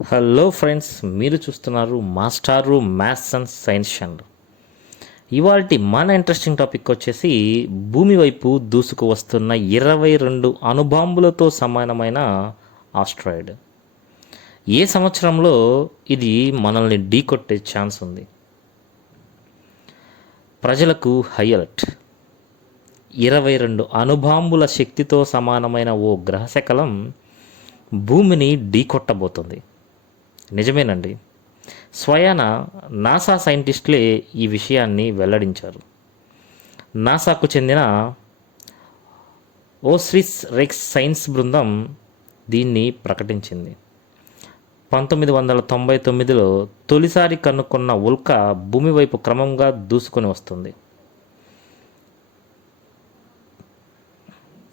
Hello friends మీరు చూస్తున్నారు మాస్టారు మ్యాథ్స్ అండ్ సైన్స్ ఛానల్. ఇవాళ మన ఇంట్రెస్టింగ్ టాపిక్ వచ్చేసి భూమి వైపు దూసుకు వస్తున్న ఇరవై రెండు అణుబాంబులతో సమానమైన ఆస్ట్రాయిడ్ ఏ సంవత్సరంలో ఇది మనల్ని ఢీకొట్టే ఛాన్స్ ఉంది? ప్రజలకు హై అలర్ట్ ఇరవై రెండు అణుబాంబుల శక్తితో సమానమైన ఓ గ్రహశకలం భూమిని ఢీకొట్టబోతుంది నిజమేనండి. స్వయాన నాసా సైంటిస్టులే ఈ విషయాన్ని వెల్లడించారు. నాసాకు చెందిన ఓస్రిస్ రెక్స్ సైన్స్ బృందం దీన్ని ప్రకటించింది. పంతొమ్మిది వందల తొంభై తొమ్మిదిలో తొలిసారి కనుక్కున్న ఉల్క భూమి వైపు క్రమంగా దూసుకొని వస్తుంది.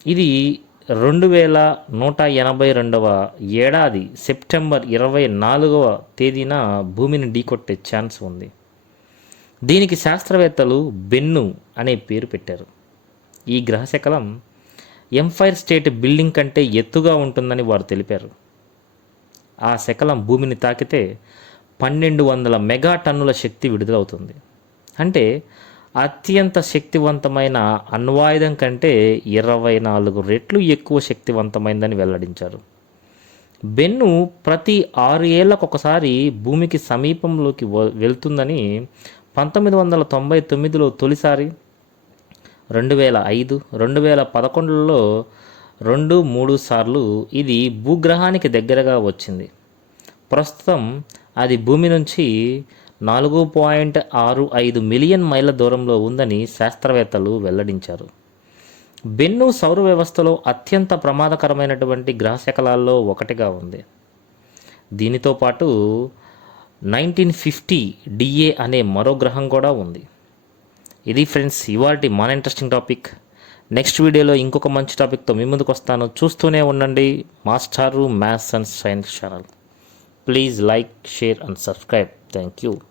ఇది రెండు వేల నూట ఎనభై రెండవ ఏడాది సెప్టెంబర్ ఇరవై నాలుగవ తేదీన భూమిని ఢీకొట్టే ఛాన్స్ ఉంది. దీనికి శాస్త్రవేత్తలు బెన్ను అనే పేరు పెట్టారు. ఈ గ్రహశకలం ఎంఫైర్ స్టేట్ బిల్డింగ్ కంటే ఎత్తుగా ఉంటుందని వారు తెలిపారు. ఆ శకలం భూమిని తాకితే పన్నెండు వందల మెగా టన్నుల శక్తి విడుదలవుతుంది. అంటే అత్యంత శక్తివంతమైన అణ్వాయుధం కంటే ఇరవై నాలుగు రెట్లు ఎక్కువ శక్తివంతమైందని వెల్లడించారు. బెన్ను ప్రతి ఆరు ఏళ్ళకు ఒకసారి భూమికి సమీపంలోకి వెళ్తుందని పంతొమ్మిది వందల తొంభై తొమ్మిదిలో తొలిసారి రెండు వేల ఐదు రెండు వేల పదకొండులో రెండు మూడు సార్లు ఇది భూగ్రహానికి దగ్గరగా వచ్చింది. ప్రస్తుతం అది భూమి నుంచి నాలుగు పాయింట్ ఆరు ఐదు మిలియన్ మైళ్ళ దూరంలో ఉందని శాస్త్రవేత్తలు వెల్లడించారు. బెన్ను సౌర వ్యవస్థలో అత్యంత ప్రమాదకరమైనటువంటి గ్రహశకలాల్లో ఒకటిగా ఉంది. దీనితో పాటు నైన్టీన్ ఫిఫ్టీ డిఏ అనే మరో గ్రహం కూడా ఉంది. ఇది ఫ్రెండ్స్ ఇవాటి మన ఇంట్రెస్టింగ్ టాపిక్. నెక్స్ట్ వీడియోలో ఇంకొక మంచి టాపిక్తో మీ ముందుకు వస్తాను. చూస్తూనే ఉండండి మాస్టారు maths and science channel. Please like share and subscribe. Thank you.